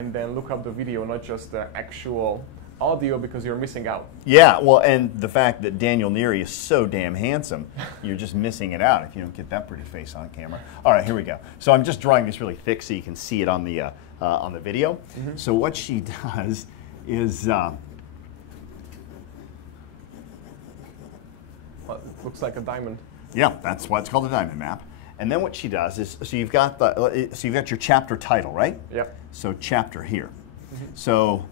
and then look up the video, not just the actual audio, because you're missing out. Yeah, well, and the fact that Daniel Neary is so damn handsome, you're just missing it out if you don't get that pretty face on camera. All right, here we go. So I'm just drawing this really thick so you can see it on the video. Mm-hmm. So what she does is, well, it looks like a diamond. Yeah, that's why it's called a diamond map. And then what she does is, so you've got your chapter title, right? Yeah. So chapter here. Mm-hmm. So.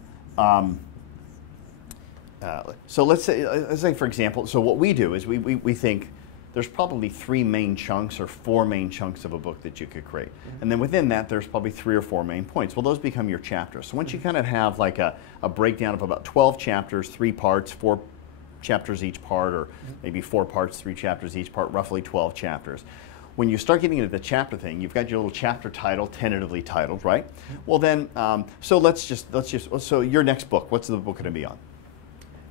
So let's say, for example, so what we do is we think there's probably 3 main chunks or 4 main chunks of a book that you could create. Mm-hmm. And then within that, there's probably 3 or 4 main points. Well, those become your chapters. So once you kind of have like a breakdown of about 12 chapters, 3 parts, 4 chapters each part, or maybe 4 parts, 3 chapters each part, roughly 12 chapters. When you start getting into the chapter thing, you've got your little chapter title, tentatively titled, right? Well then, so your next book, what's the book going to be on?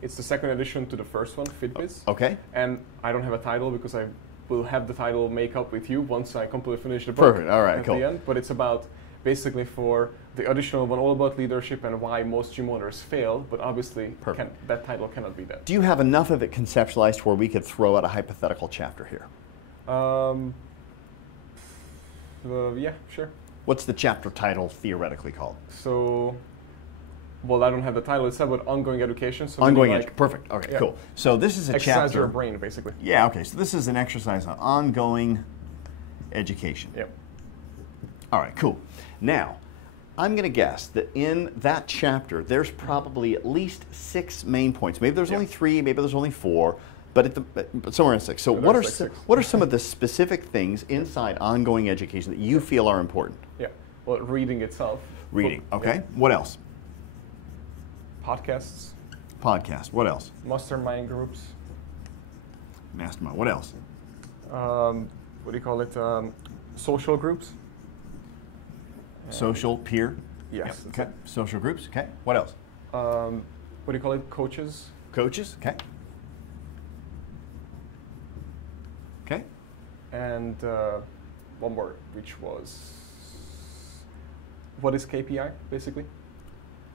It's the second edition to the first one, Fitbiz. Okay. And I don't have a title because I will have the title make up with you once I completely finish the book. Perfect, all right, at cool. the end. But it's about, basically for the additional one, all about leadership and why most gym owners fail, but obviously that title cannot be that. Do you have enough of it conceptualized where we could throw out a hypothetical chapter here? Yeah, sure. What's the chapter title theoretically called? So, well, I don't have the title. It's about ongoing education. So ongoing education. Perfect. Okay, yeah. Cool. So this is a exercise chapter. your brain, basically. Yeah. Okay. So this is an exercise on ongoing education. Yep. All right. Cool. Now, I'm going to guess that in that chapter, there's probably at least 6 main points. Maybe there's only 3. Maybe there's only 4. But somewhere in 6. So what are some of the specific things inside ongoing education that you feel are important? Yeah. Well, reading itself. Reading. Okay. Yeah. What else? Podcasts. Podcast. What else? Mastermind groups. Mastermind. What else? What do you call it? Social groups. Social, peer. Yes. Yep. Okay. Social groups. Okay. What else? What do you call it? Coaches. Coaches. Okay. Okay. And one more, which was, what is KPI, basically?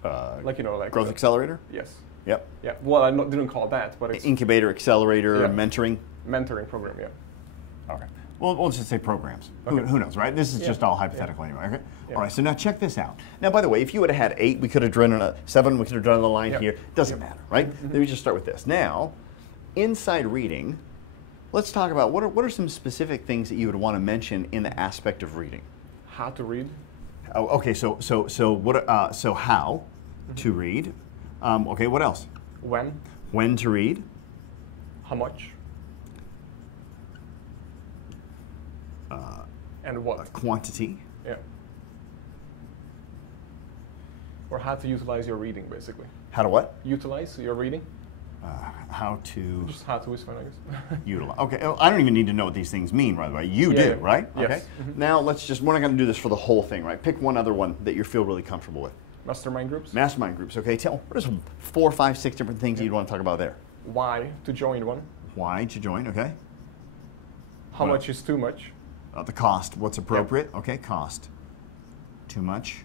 Like, like growth accelerator? Yes. Yep. Yeah. Well, I didn't call that, but it's incubator, accelerator, yeah. mentoring. Mentoring program, yeah. Okay. Well, we'll just say programs. Okay. Who knows, right? This is just all hypothetical anyway. Okay. Yeah. All right. So now check this out. Now, by the way, if you would have had 8, we could have drawn a 7. We could have drawn the line here. Doesn't matter, right? Then we just start with this. Now, inside reading, let's talk about what are some specific things that you would want to mention in the aspect of reading. How to read. Oh, okay. So what? So how to read? Okay. What else? When. When to read. How much. And what? Quantity. Yeah. Or how to utilize your reading, basically. How to what? Utilize your reading. How to... Just how to is fine, I guess. Utilize. Okay, I don't even need to know what these things mean, by the way. You do, right? Yes. Okay. Now, we're not going to do this for the whole thing, right? Pick one other one that you feel really comfortable with. Mastermind groups. Mastermind groups, okay. What are some 4, 5, 6 different things you'd want to talk about there? Why to join one. Why to join, okay. How much is too much? The cost, what's appropriate? Okay, cost. Too much.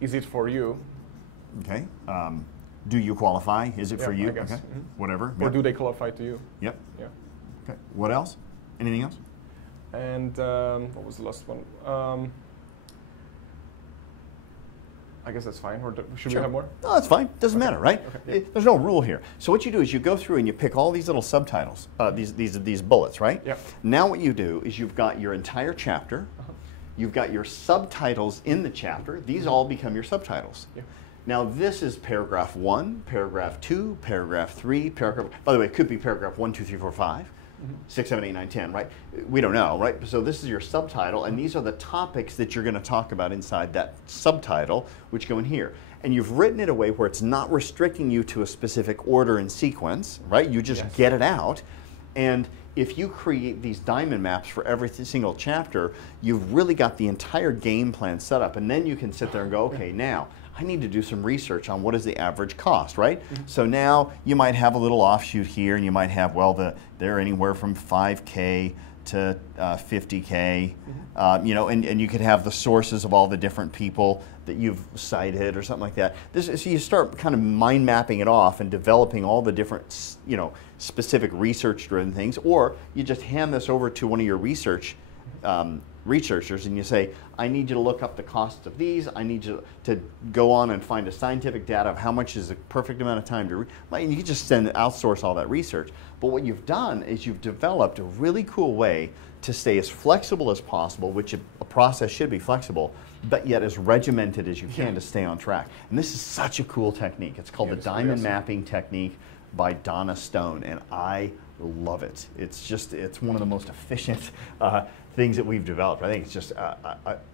Is it for you? Okay. Do you qualify? Is it for you? I guess. Okay. Whatever. Or do they qualify to you? Yep. Yeah. Okay. What else? Anything else? And what was the last one? I guess that's fine. Or should we have more? No, that's fine. Doesn't matter, right? Okay. There's no rule here. So what you do is you go through and you pick all these little subtitles, these bullets, right? Yeah. Now what you do is you've got your entire chapter. You've got your subtitles in the chapter. These all become your subtitles. Yeah. Now this is paragraph 1, paragraph 2, paragraph 3, paragraph. By the way, it could be paragraph 1, 2, 3, 4, 5. 6, 7, 8, 9, 10, right? We don't know, right? So this is your subtitle, and these are the topics that you're going to talk about inside that subtitle, which go in here. And you've written it away where it's not restricting you to a specific order and sequence, right? You just get it out. And if you create these diamond maps for every single chapter, you've really got the entire game plan set up. And then you can sit there and go, okay, now I need to do some research on what is the average cost, right? So now you might have a little offshoot here, and you might have, well, they're anywhere from $5K to 50K, you know, and you could have the sources of all the different people that you've cited or something like that. So you start kind of mind mapping it off and developing all the different, you know, specific research-driven things, or you just hand this over to one of your researchers and you say, I need you to look up the costs of these, I need you to go on and find a scientific data of how much is the perfect amount of time to read. You can just outsource all that research. But what you've done is you've developed a really cool way to stay as flexible as possible, which a process should be flexible, but yet as regimented as you can to stay on track. And this is such a cool technique. It's called the diamond mapping technique by Donna Stone, and I love it. It's just, it's one of the most efficient things that we've developed. I think it's just,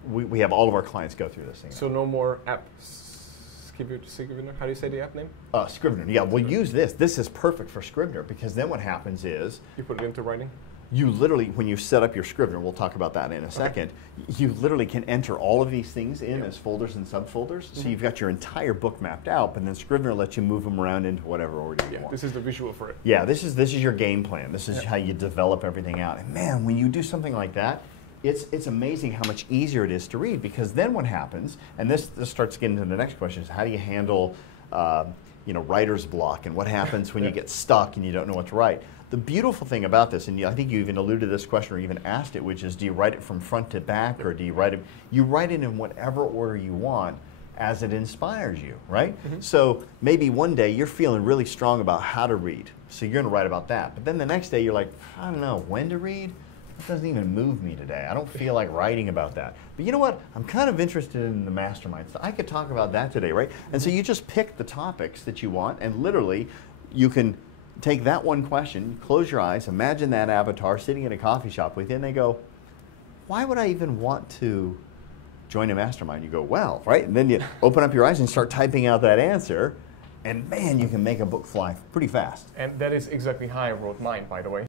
we have all of our clients go through this thing. So no more app Scrivener? How do you say the app name? Scrivener, yeah, we'll use this. This is perfect for Scrivener because then what happens is... You put it into writing? You literally, when you set up your Scrivener, we'll talk about that in a second, you literally can enter all of these things in as folders and subfolders. So you've got your entire book mapped out, but then Scrivener lets you move them around into whatever order you want. This is the visual for it. Yeah, this is your game plan. This is how you develop everything out. And man, when you do something like that, it's amazing how much easier it is to read, because then what happens, and this starts getting into the next question, is how do you handle you know, writer's block, and what happens when you get stuck and you don't know what to write. The beautiful thing about this, and I think you even alluded to this question or even asked it, which is, do you write it from front to back, or do you write it? You write it in whatever order you want as it inspires you, right? So maybe one day you're feeling really strong about how to read, so you're going to write about that. But then the next day you're like, I don't know when to read. It doesn't even move me today. I don't feel like writing about that. But you know what? I'm kind of interested in the mastermind, so I could talk about that today, right? And so you just pick the topics that you want, and literally you can take that one question, close your eyes, imagine that avatar sitting in a coffee shop with you, and they go, why would I even want to join a mastermind? You go, well, right? And then you open up your eyes and start typing out that answer, and man, you can make a book fly pretty fast. And that is exactly how I wrote mine, by the way.